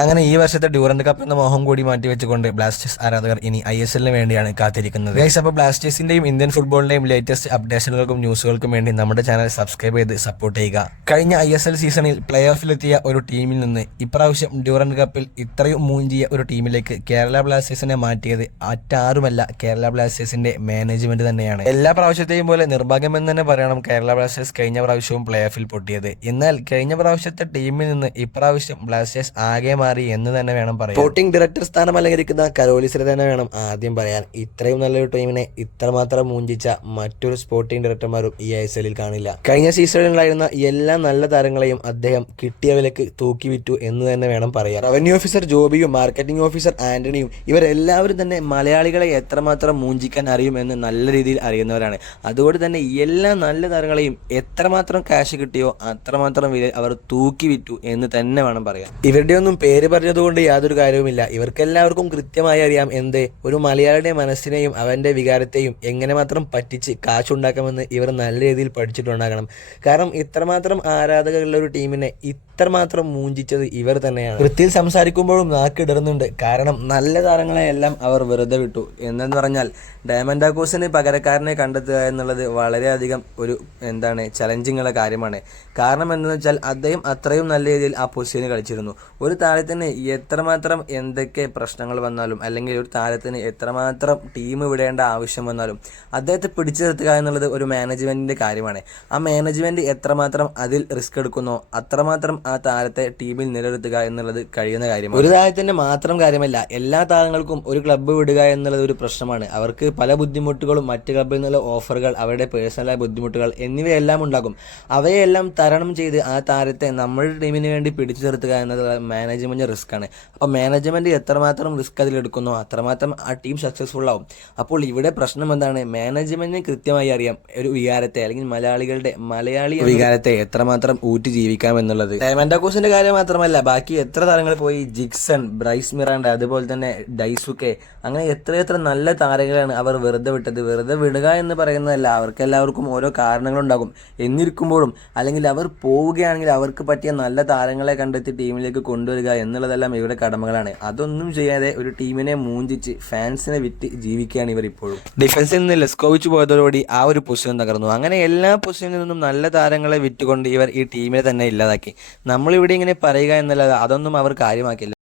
അങ്ങനെ ഈ വർഷത്തെ ഡ്യൂറന്റ് കപ്പ് എന്ന മോഹം കൂടി മാറ്റി വെച്ചുകൊണ്ട് ബ്ലാസ്റ്റേഴ്സ് ആരാധകർ ഇനി ഐ എസ് എല്ലിന് വേണ്ടിയാണ് കാത്തിരിക്കുന്നത്. ഗൈസ് അപ്പോൾ ബ്ലാസ്റ്റേഴ്സിന്റെയും ഇന്ത്യൻ ഫുട്ബോളിന്റെയും ലേറ്റസ്റ്റ് അപ്ഡേഷനുകൾക്കും ന്യൂസുകൾക്കും വേണ്ടി നമ്മുടെ ചാനൽ സബ്സ്ക്രൈബ് ചെയ്ത് സപ്പോർട്ട് ചെയ്യുക. കഴിഞ്ഞ ഐ എസ് എൽ സീസണിൽ പ്ലേ ഓഫിലെത്തിയ ഒരു ടീമിൽ നിന്ന് ഇപ്രാവശ്യം ഡ്യൂറന്റ് കപ്പിൽ ഇത്രയും മൂഞ്ചിയ ഒരു ടീമിലേക്ക് കേരള ബ്ലാസ്റ്റേഴ്സിനെ മാറ്റിയത് മറ്റാരുമല്ല കേരള ബ്ലാസ്റ്റേഴ്സിന്റെ മാനേജ്മെന്റ് തന്നെയാണ്. എല്ലാ പ്രാവശ്യത്തെയും പോലെ നിർഭാഗ്യമെന്ന് തന്നെ പറയണം കേരള ബ്ലാസ്റ്റേഴ്സ് കഴിഞ്ഞ പ്രാവശ്യവും പ്ലേ ഓഫിൽ പൊട്ടിയത്. എന്നാൽ കഴിഞ്ഞ പ്രാവശ്യത്തെ ടീമിൽ നിന്ന് ഇപ്രാവശ്യം ബ്ലാസ്റ്റേഴ്സ് ആകെ മാറി എന്ന് തന്നെ വേണം പറയാം സ്പോർട്ടിംഗ് ഡയറക്ടർ സ്ഥാനം അലങ്കരിക്കുന്ന കരോലിസിനെ തന്നെ വേണം ആദ്യം പറയാൻ. ഇത്രയും നല്ലൊരു ടീമിനെ ഇത്രമാത്രം മൂഞ്ചിച്ച മറ്റൊരു സ്പോർട്ടിംഗ് ഡയറക്ടർമാരും ഈ ഐ എസ് എല്ലിൽ കാണില്ല. കഴിഞ്ഞ സീസണിലുണ്ടായിരുന്ന എല്ലാ നല്ല താരങ്ങളെയും അദ്ദേഹം കിട്ടിയ വിലക്ക് തൂക്കി വിറ്റു എന്ന് തന്നെ വേണം പറയാം റവന്യൂ ഓഫീസർ ജോബിയും മാർക്കറ്റിംഗ് ഓഫീസർ ആന്റണിയും ഇവരെല്ലാവരും തന്നെ മലയാളികളെ എത്രമാത്രം മൂഞ്ചിക്കാൻ അറിയുമെന്ന് നല്ല രീതിയിൽ അറിയുന്നവരാണ്. അതുകൊണ്ട് തന്നെ എല്ലാ നല്ല താരങ്ങളെയും എത്രമാത്രം ക്യാഷ് കിട്ടിയോ അത്രമാത്രം വില അവർ തൂക്കി വിറ്റു എന്ന് തന്നെ വേണം പറയാം ഇവരുടെ ഒന്നും പേര് പറഞ്ഞതുകൊണ്ട് യാതൊരു കാര്യവുമില്ല. ഇവർക്കെല്ലാവർക്കും കൃത്യമായി അറിയാം എന്ത് ഒരു മലയാളിയുടെ മനസ്സിനെയും അവന്റെ വികാരത്തെയും എങ്ങനെ മാത്രം പറ്റിച്ച് കാശുണ്ടാക്കാമെന്ന് ഇവർ നല്ല രീതിയിൽ പഠിച്ചിട്ടുണ്ടാകണം. കാരണം ഇത്രമാത്രം ആരാധകരുള്ള ഒരു ടീമിനെ ഇത്രമാത്രം മൂഞ്ചിച്ചത് ഇവർ തന്നെയാണ്. വൃത്തിയിൽ സംസാരിക്കുമ്പോഴും നാക്കിടറുന്നുണ്ട് കാരണം നല്ല താരങ്ങളെയെല്ലാം അവർ വെറുതെ വിട്ടു. എന്നെന്ന് പറഞ്ഞാൽ ഡയമൻഡാക്കോസിന് പകരക്കാരനെ കണ്ടെത്തുക എന്നുള്ളത് വളരെയധികം ഒരു എന്താണ് ചലഞ്ചിങ് ഉള്ള കാര്യമാണ്. കാരണം എന്തെന്ന് വെച്ചാൽ അദ്ദേഹം അത്രയും നല്ല രീതിയിൽ ആ പൊസിഷന് കളിച്ചിരുന്നു. ഒരു താരത്തിന് എത്രമാത്രം എന്തൊക്കെ പ്രശ്നങ്ങൾ വന്നാലും അല്ലെങ്കിൽ ഒരു താരത്തിന് എത്രമാത്രം ടീം വിടേണ്ട ആവശ്യം വന്നാലും അദ്ദേഹത്തെ പിടിച്ചു നിർത്തുക എന്നുള്ളത് ഒരു മാനേജ്മെന്റിന്റെ കാര്യമാണ്. ആ മാനേജ്മെന്റ് എത്രമാത്രം അതിൽ റിസ്ക് എടുക്കുന്നോ അത്രമാത്രം ആ താരത്തെ ടീമിൽ നിലനിർത്തുക എന്നുള്ളത് കഴിയുന്ന കാര്യമാണ്. ഒരു താരത്തിന്റെ മാത്രം കാര്യമല്ല എല്ലാ താരങ്ങൾക്കും ഒരു ക്ലബ്ബ് വിടുക എന്നുള്ളത് ഒരു പ്രശ്നമാണ്. അവർക്ക് പല ബുദ്ധിമുട്ടുകളും മറ്റ് ക്ലബ്ബിൽ നിന്നുള്ള ഓഫറുകൾ അവരുടെ പേഴ്സണലായ ബുദ്ധിമുട്ടുകൾ എന്നിവയെല്ലാം ഉണ്ടാകും. അവയെല്ലാം തരണം ചെയ്ത് ആ താരത്തെ നമ്മുടെ ടീമിന് വേണ്ടി പിടിച്ചു നിർത്തുക എന്നത് മാനേജ്മെന്റ് റിസ്ക് ആണ് അപ്പോൾ മാനേജ്മെന്റ് എത്രമാത്രം റിസ്ക് അതിലെടുക്കുന്നോ അത്രമാത്രം ആ ടീം സക്സസ്ഫുൾ ആവും. അപ്പോൾ ഇവിടെ പ്രശ്നം എന്താണ്? മാനേജ്മെന്റിന് കൃത്യമായി അറിയാം ഒരു വികാരത്തെ അല്ലെങ്കിൽ മലയാളികളുടെ മലയാളി വികാരത്തെ എത്രമാത്രം ഊറ്റി ജീവിക്കാം എന്നുള്ളത്. ഡയമൻഡാക്കോസിന്റെ കാര്യം മാത്രമല്ല ബാക്കി എത്ര താരങ്ങൾ പോയി? ജിക്സൺ ബ്രൈസ് മിറാണ്ട അതുപോലെ തന്നെ ഡൈസുക്കെ. അങ്ങനെ എത്രയെത്ര നല്ല താരങ്ങളാണ് അവർ വെറുതെ വിട്ടത്. വെറുതെ വിടുക എന്ന് പറയുന്നതല്ല അവർക്ക് എല്ലാവർക്കും ഓരോ കാരണങ്ങളുണ്ടാകും. എന്നിരിക്കുമ്പോഴും അല്ലെങ്കിൽ അവർ പോവുകയാണെങ്കിൽ അവർക്ക് പറ്റിയ നല്ല താരങ്ങളെ കണ്ടെത്തി ടീമിലേക്ക് കൊണ്ടുവരിക എന്നുള്ളതെല്ലാം ഇവരുടെ കടമകളാണ്. അതൊന്നും ചെയ്യാതെ ഒരു ടീമിനെ മൂഞ്ചിച്ച് ഫാൻസിനെ വിറ്റ് ജീവിക്കുകയാണ് ഇവർ ഇപ്പോഴും. ഡിഫൻസിൽ നിന്ന് ലെസ്കോവിച്ച് പോയതോടുകൂടി ആ ഒരു പൊസിഷൻ തകർന്നു. അങ്ങനെ എല്ലാ പൊസിഷനിൽ നിന്നും നല്ല താരങ്ങളെ വിറ്റുകൊണ്ട് ഇവർ ഈ ടീമിനെ തന്നെ ഇല്ലാതാക്കി. നമ്മളിവിടെ ഇങ്ങനെ പറയുക എന്നല്ലാതെ അതൊന്നും അവർ കാര്യമാക്കില്ല